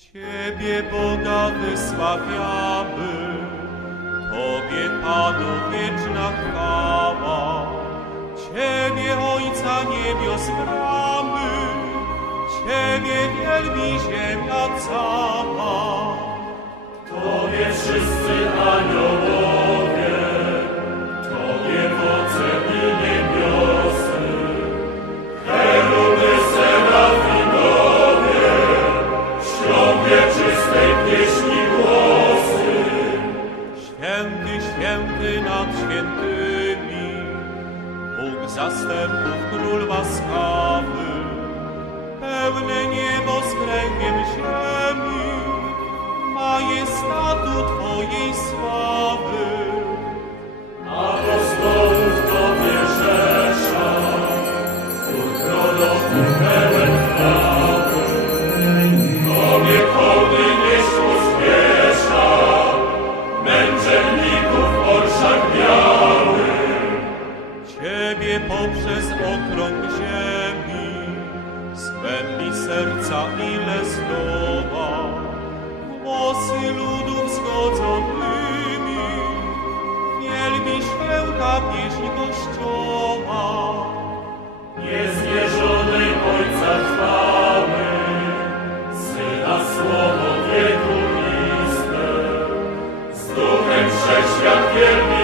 Ciebie Boga wysławiamy, Tobie Panu wieczna chwała. Ciebie Ojca niebios bramy, Ciebie wielbi ziemia cała. Zastępów, król łaskawy, pełne niebo z kręgiem ziemi, majestatu Twojej sławy. poprzez okrąg ziemi, z serca ile zdoła, włosy ludów schodzą dymi, wielbi święta pieśń Kościoła. Niezmierzonej Ojca chwały, Syna Słowo wieku iste, z Duchem Chrześcijan wielbi